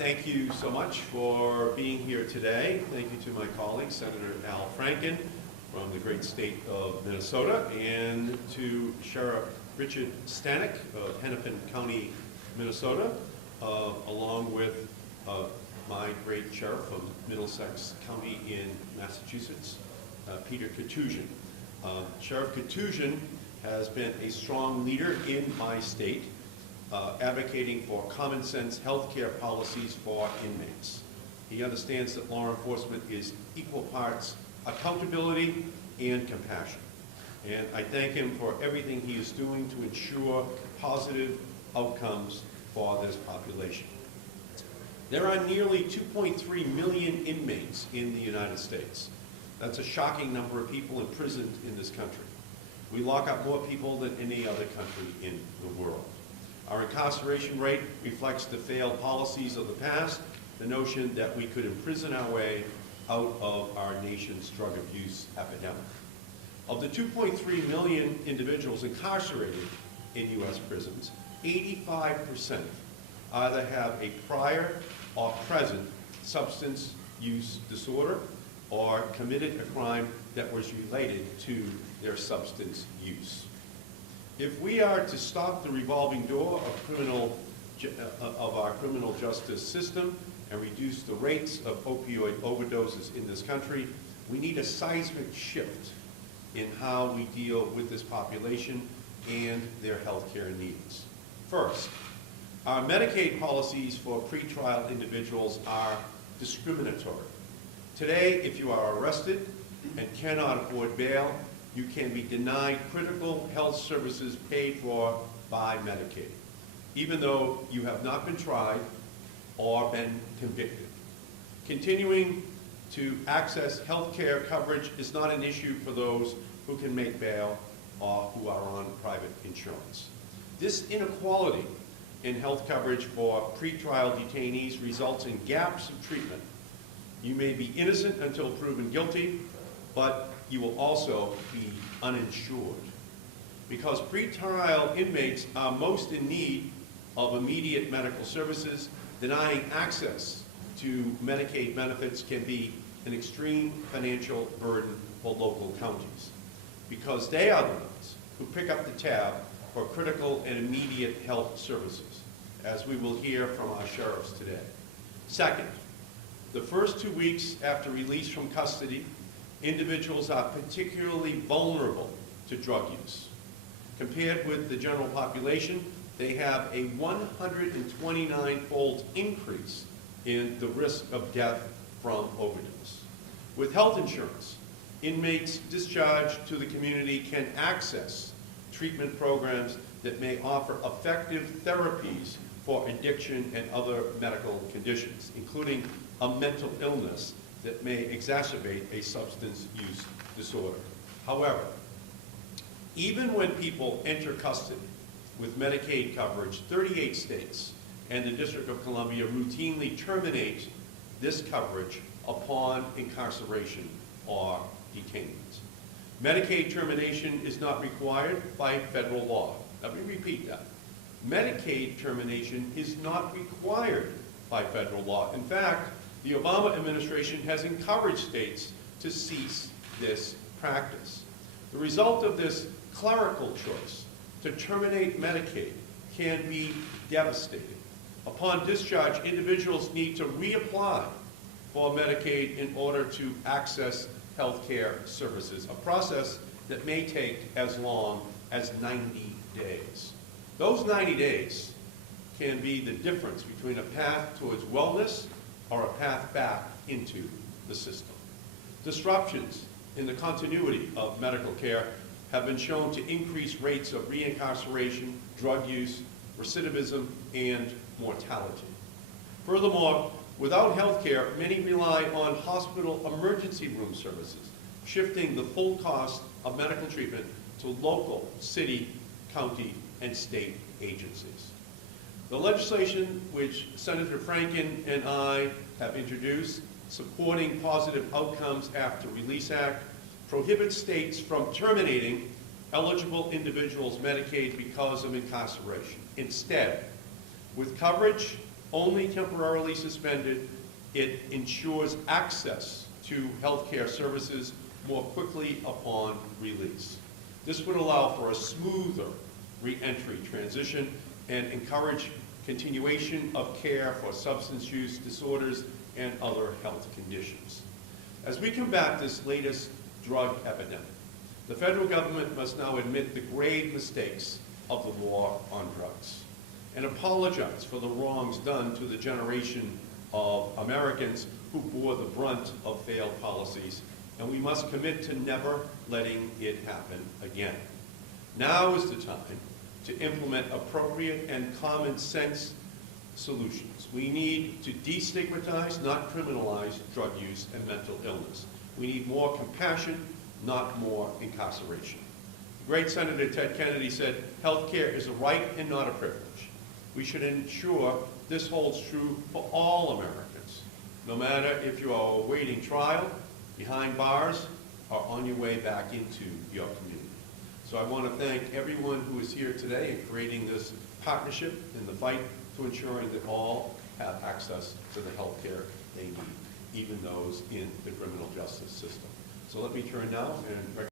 Thank you so much for being here today. Thank you to my colleague, Senator Al Franken from the great state of Minnesota, and to Sheriff Richard Stanek of Hennepin County, Minnesota, along with my great sheriff from Middlesex County in Massachusetts, Peter Katusian. Sheriff Katusian has been a strong leader in my state, advocating for common sense health care policies for inmates. He understands that law enforcement is equal parts accountability and compassion. And I thank him for everything he is doing to ensure positive outcomes for this population. There are nearly 2.3 million inmates in the United States. That's a shocking number of people imprisoned in this country. We lock up more people than any other country in the world. Our incarceration rate reflects the failed policies of the past, the notion that we could imprison our way out of our nation's drug abuse epidemic. Of the 2.3 million individuals incarcerated in U.S. prisons, 85% either have a prior or present substance use disorder or committed a crime that was related to their substance use. If we are to stop the revolving door of our criminal justice system and reduce the rates of opioid overdoses in this country, we need a seismic shift in how we deal with this population and their health care needs. First, our Medicaid policies for pretrial individuals are discriminatory. Today, if you are arrested and cannot afford bail, you can be denied critical health services paid for by Medicaid, even though you have not been tried or been convicted. Continuing to access health care coverage is not an issue for those who can make bail or who are on private insurance. This inequality in health coverage for pretrial detainees results in gaps in treatment. You may be innocent until proven guilty, but you will also be uninsured. Because pretrial inmates are most in need of immediate medical services, denying access to Medicaid benefits can be an extreme financial burden for local counties, because they are the ones who pick up the tab for critical and immediate health services, as we will hear from our sheriffs today. Second, the first 2 weeks after release from custody, individuals are particularly vulnerable to drug use. Compared with the general population, they have a 129-fold increase in the risk of death from overdose. With health insurance, inmates discharged to the community can access treatment programs that may offer effective therapies for addiction and other medical conditions, including a mental illness that may exacerbate a substance use disorder. However, even when people enter custody with Medicaid coverage, 38 states and the District of Columbia routinely terminate this coverage upon incarceration or detainment. Medicaid termination is not required by federal law. Let me repeat that. Medicaid termination is not required by federal law. In fact, the Obama administration has encouraged states to cease this practice. The result of this clerical choice to terminate Medicaid can be devastating. Upon discharge, individuals need to reapply for Medicaid in order to access health care services, a process that may take as long as 90 days. Those 90 days can be the difference between a path towards wellness or a path back into the system. Disruptions in the continuity of medical care have been shown to increase rates of reincarceration, drug use, recidivism, and mortality. Furthermore, without health care, many rely on hospital emergency room services, shifting the full cost of medical treatment to local, city, county, and state agencies. The legislation which Senator Franken and I have introduced, supporting positive outcomes after Release Act, prohibits states from terminating eligible individuals' Medicaid because of incarceration. Instead, with coverage only temporarily suspended, it ensures access to healthcare services more quickly upon release. This would allow for a smoother re-entry transition and encourage continuation of care for substance use disorders and other health conditions. As we combat this latest drug epidemic, the federal government must now admit the grave mistakes of the war on drugs and apologize for the wrongs done to the generation of Americans who bore the brunt of failed policies, and we must commit to never letting it happen again. Now is the time to implement appropriate and common sense solutions. We need to destigmatize, not criminalize, drug use and mental illness. We need more compassion, not more incarceration. The great Senator Ted Kennedy said, "Healthcare is a right and not a privilege." We should ensure this holds true for all Americans, no matter if you are awaiting trial, behind bars, or on your way back into your community. So I want to thank everyone who is here today in creating this partnership in the fight to ensuring that all have access to the health care they need, even those in the criminal justice system. So let me turn now and